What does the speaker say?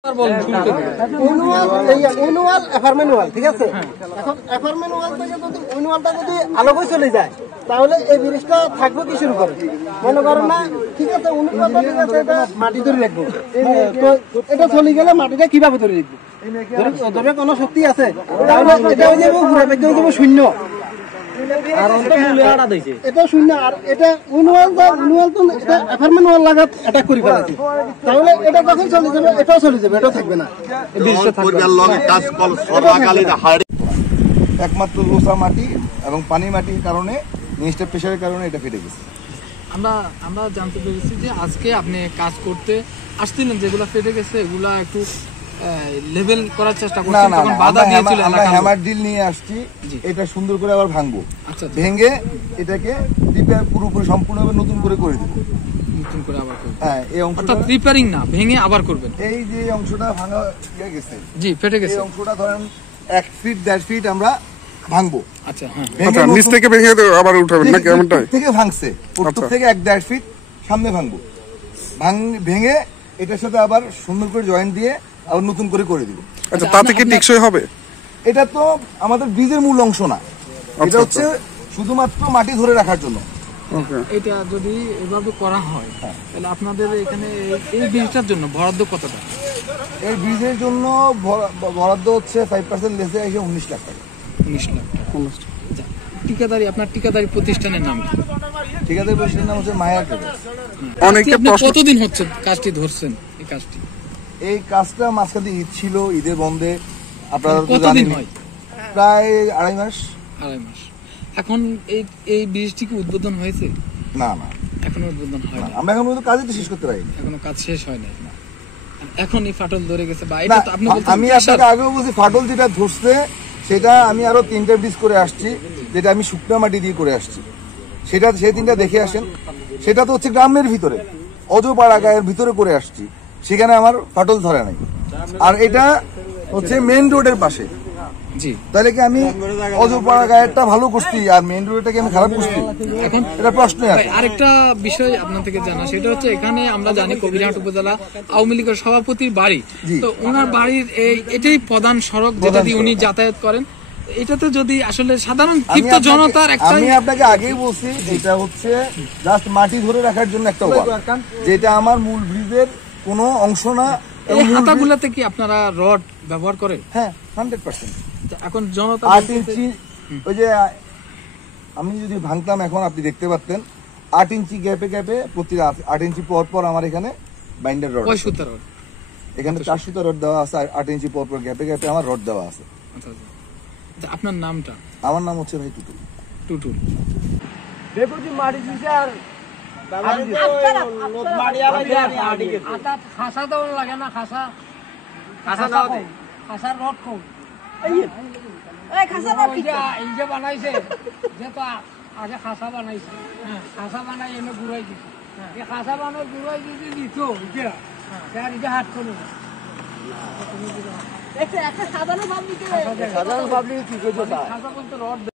ঠিক আছে, এখন অ্যাপারমেন্ট ওয়াল থেকে যদি ওয়ালটা যদি আলোকে চলে যায় তাহলে এই ব্রিজটা থাকবে কি শুরু করে মনে করেন না। ঠিক আছে, ঠিক আছে, এটা মাটি ধরে রাখবো, তো এটা চলে গেলে মাটিটা কিভাবে ধরে রাখবো? ধরে কোনো শক্তি আছে? তাহলে এটা হয়ে যাবে ঘুরে বেঁকে যাবে শূন্য, এটা শূন্য। আর এটা উইনওয়াল তো এটা অ্যাপারমেন্ট ওয়াল লাগাত অ্যাটাক করে ফেলেছে, তাহলে এটা যখন চলে যাবে এটাও চলে যাবে, এটাও থাকবে না। একমাত্র লোসা মাটি এবং পানি মাটির কারণে জিনিসটা প্রেশারের কারণে এটা ফেটে গেছে। আমরা জানতে পেরেছি যে আজকে আপনি কাজ করতে আসছিলেন, যেগুলো ফেটে গেছে এগুলা একটু লেভেল করার চেষ্টা করছেন, তখন বাধা দিয়েছিল এলাকা। আমরা হ্যামার ড্রিল নিয়ে আসছি, এটা সুন্দর করে আবার ভাঙবো, ভেঙে এটাকে রিপেয়ার পুরোপুরি সম্পূর্ণভাবে নতুন করে দেব। নতুন করে আবার করবেন? হ্যাঁ, এই অংশটা রিপেয়ারিং না, ভেঙে আবার করবেন। এই যে অংশটা ভাঙা গেছে, জি ফেটে গেছে, এই অংশটা ধরেন 1 ফিট 1.5 ফিট আমরা ভাঙবো। আচ্ছা, হ্যাঁ, আচ্ছা, নিচ থেকে ভেঙে আবার উঠাবেন নাকি এমনটা? থেকে ভাঙছে, উত্তর থেকে 1.5 ফিট সামনে ভাঙবো, ভেঙে এটার সাথে আবার সুন্দর করে জয়েন্ট দিয়ে আবার নতুন করে দিব। আচ্ছা, তাতে কি টিকসই হবে? এটা তো আমাদের ব্রিজের মূল অংশ না, এটা হচ্ছে শুধুমাত্র মাটি ধরে রাখার জন্য। এটা যদি এভাবে করা হয় তাহলে আপনাদের এখানে এই ব্রিজটার জন্য বরাদ্দ কত টাকা? এই ব্রিজের জন্য বরাদ্দ হচ্ছে 5% লেসে এসে 19 লাখ টাকা। 19 লাখ টাকা। ঠিকাদারি, আপনার ঠিকাদারি প্রতিষ্ঠানের নাম কি? ঠিকাদারি প্রতিষ্ঠানের নাম হচ্ছে মায়া ট্রেডার্স। অনেকে কতদিন হচ্ছে কাজটি ধরছেন? এই কাজটি, এই কাজটা মাঝখানে ঈদ ছিল, ঈদের বন্ধে আপনারা কতদিন হয়? প্রায় 2.5 মাস। 2.5 মাস। এখন এই ব্রিজটি কি উদ্বোধন হয়েছে? না, এখনো উদ্বোধন হয় না। আমরা এখন পর্যন্ত কাজই তো শেষ করতে পারিনি, এখনো কাজ শেষ হয় নাই। এখন এই ফাটল ধরে গেছে বা এটা আপনি বলছেন, আমি আপনাকে আগেও বলছি ফাটল যেটা ধরছে সেটা আমি আরো 3টা ব্রিজ করে আসছি, যেটা আমি শুকনা মাটি দিয়ে করে আসছি, সেটা সেই 3টা দেখে আসেন। সেটা তো হচ্ছে গ্রামের ভিতরে, অজপাড়া গায়ের ভিতরে করে আসছি, সেখানে আমার ফাটল ধরে নাই। আর এটা হচ্ছে মেইন রোডের পাশে, জি, তাহলে কি আমি অজপাড়া গায়েরটা ভালো করছি আর মেইন রোডটাকে আমি খারাপ করছি? এখন এটা প্রশ্ন আছে। আরেকটা বিষয় আপনার থেকে জানা, সেটা হচ্ছে এখানে আমরা জানি কবিরহাট উপজেলা আওয়ামী লীগের সভাপতির বাড়ি, তো ওনার বাড়ির এটাই প্রধান সড়ক যেটা দিয়ে উনি যাতায়াত করেন। এটাতে যদি আসলে সাধারণ ক্ষিপ্ত জনতার একটা, আমি আপনাকে আগেই বলছি এটা হচ্ছে জাস্ট মাটি ধরে রাখার জন্য একটা ওয়াল, যেটা আমার মূল ব্রিজের কোনো অংশ না। এই হাতাগুলোতে কি আপনারা রড ব্যবহার করেন? হ্যাঁ, 100%। এখন জনতা 8 ইঞ্চি, ওই যে আমি যদি ভাঙতাম এখন আপনি দেখতে পারতেন 8 ইঞ্চি গ্যাপে প্রতি 8 ইঞ্চি পর আমার এখানে বাইন্ডার রড, সুতা রড, এখানে 4 সুতা রড দেওয়া আছে, 8 ইঞ্চি পর গ্যাপে আমার রড দেওয়া আছে। আপনার নামটা? আমার নাম হচ্ছে ভাই টুটুল। টুটুল। খাসা দেওয়া লাগে না? খাসা রড কম এই যে বানাইছে, যেহেতু আগে খাসা বানাইছে, খাসা বানাই এনে ঘুরাই দিছে, এই খাসা বানাই ঘুরাই দিতে দিত হাত করে সাধারণ পাবলিক কি করতে রড